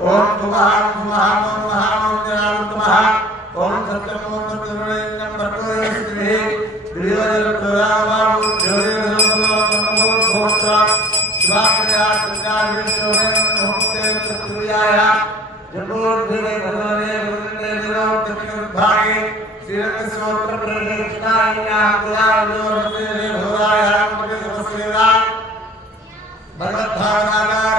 ओम भुवां भुवां भुवां जनार्दनः ओम सत्यं ओम सत्यं भगवते दिव्यजलपुरावां ज्योतिर्भोक्ता स्वाक्रिया प्रजाविष्णुवे नमस्ते चतुर्याय जम्बूर्धिवे भगवते वन्दे विरोधभागे श्रीरंगस्वत्र प्रदक्षिणाया गुलालोरते भवाय नमस्ते नमस्तेरा भगवद्भावनागार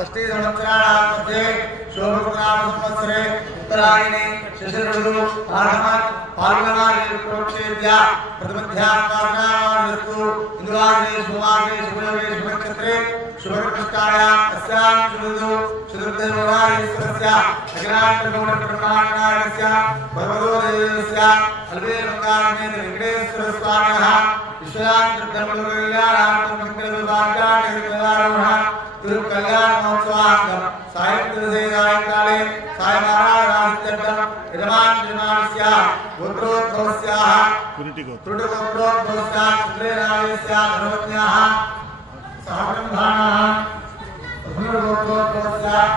षष्ठी संवत्सराणां मध्ये शोभकृतनाम संवत्सरे उत्तरायणे शशिऋतु आगमत् फाल्गुनादिप्रोक्षेभ्य प्रथमध्यात्मार्गास्तु इन्दुवासरे सोमवासरे शुभयोगे शुभनक्षत्रे शुभकृष्टायां अस्यां शुभऋतु शुभदेववायुस्तस्य अग्रान्तगौणब्रह्माण्डायस्य भगवतोदेवस्य अल्पेरङ्गारणे वेङ्कटेश्वरस्वामिनः विश्वनाथमङ्गलविवाहारोहः तिरुकल्याण महोत्सवाङ्गं सायंकाले सायनारायणास्त्यर्थं यजमानस्य गोत्रोद्भवस्याः त्रुटिगोत्रोद्भवस्याः चित्रेनायस्याः धर्मज्ञाः सहब्रह्माणाः धनुर्गोत्रोद्भवस्याः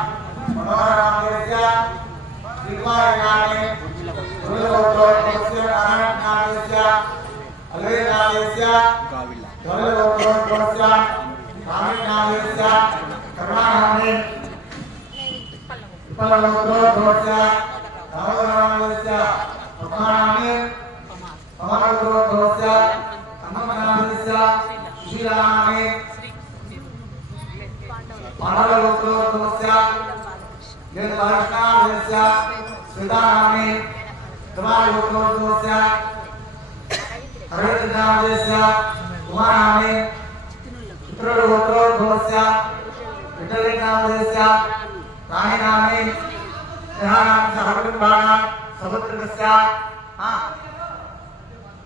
मनोहरामयस्य श्रीकुमारनामे त्रुटिगोत्रोद्भवस्य नारायणनामस्य अलवेनामस्य धनुर्गोत्रोद्भवस्य नारायणनामस्य कर्माणामे विपलगोत्रोद्भवस्य दामोदरनामस्य पद्मानामे पमागोत्रोद्भवस्य अन्नमनामस्य सुशीलानामे मानवगोत्रोद्भवस्य निर्वाणनामस्य स्वेदानामे धर्मागोत्रोद्भवस्य हरिनामस्य कुमारामे चित्रगोत्रोद्भवस्य विठलनामस्य राहिनामे यहानां सहकुटुम्बानां समुद्रस्य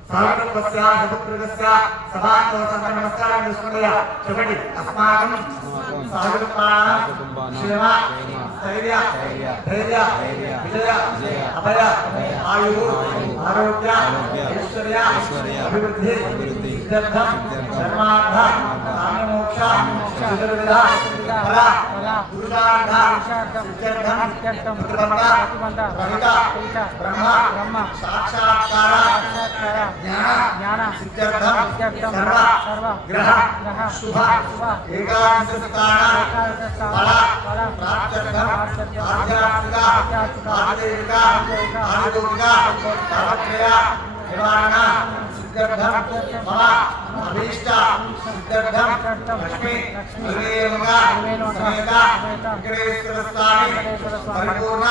सहकुटुम्बस्य समुद्रस्य सभान्तोषं नमस्कारं विस्मृत्य चपटि अस्माकं सहकुटुम्बानां क्षेम स्थैर्य धैर्य विजय अभय आयुः आरोग्य ऐश्वर्य अभिवृद्धि सिद्ध्यर्थं धर्मार्थ काममोक्ष चतुर्विध फल पुरुषार्थ सिद्ध्यर्थं प्रतिबन्ध रहित ब्रह्म साक्षात्कार ज्ञान सिद्ध्यर्थं सर्व ग्रह शुभ एकादशस्थान फल प्राप्त्यर्थं आध्यात्मिक आध्यात्मिक आध्यात्मिक तापत्रय निवारण सिद्ध्यर्थं मम अभीष्ट सिद्ध्यर्थं लक्ष्मी समेत वेंकटेश्वर स्वामी परिपूर्ण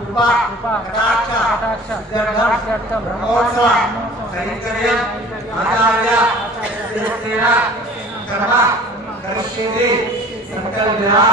कृपा कटाक्ष सिद्ध्यर्थं ब्रह्मोत्सव कैंकर्यं आचार्य कर्म करिष्यति संकल्पया